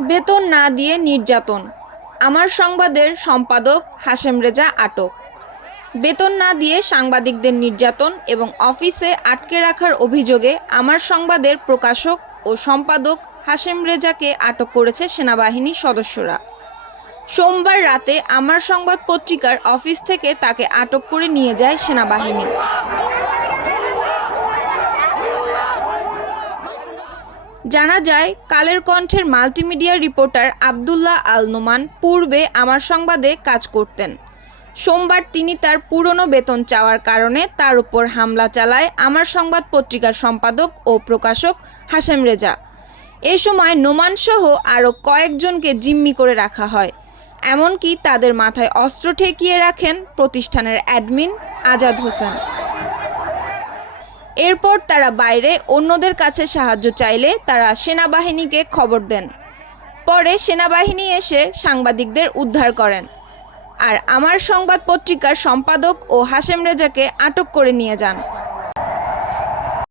বেতন না দিয়ে নির্যাতন। আমার সংবাদের সম্পাদক হাশেম রেজা আটক। বেতন না দিয়ে সাংবাদিকদের নির্যাতন এবং অফিসে আটকে রাখার অভিযোগে আমার সংবাদের প্রকাশক ও সম্পাদক হাশেম রেজাকে আটক করেছে সেনাবাহিনীর সদস্যরা। সোমবার রাতে আমার সংবাদ পত্রিকার অফিস থেকে তাকে আটক করে নিয়ে যায় সেনাবাহিনী। জানা যায়, কালের কণ্ঠের মাল্টিমিডিয়া রিপোর্টার আবদুল্লাহ আল নোমান পূর্বে আমার সংবাদে কাজ করতেন। সোমবার তিনি তার পুরনো বেতন চাওয়ার কারণে তার উপর হামলা চালায় আমার সংবাদ পত্রিকার সম্পাদক ও প্রকাশক হাশেম রেজা। এ সময় নোমান সহ আরও কয়েকজনকে জিম্মি করে রাখা হয়। এমনকি তাদের মাথায় অস্ত্র ঠেকিয়ে রাখেন প্রতিষ্ঠানের অ্যাডমিন আজাদ হোসেন। এরপর তারা বাইরে অন্যদের কাছে সাহায্য চাইলে তারা সেনাবাহিনীকে খবর দেন। পরে সেনাবাহিনী এসে সাংবাদিকদের উদ্ধার করেন। আর আমার সংবাদ পত্রিকার সম্পাদক ও হাশেম রেজাকে আটক করে নিয়ে যান।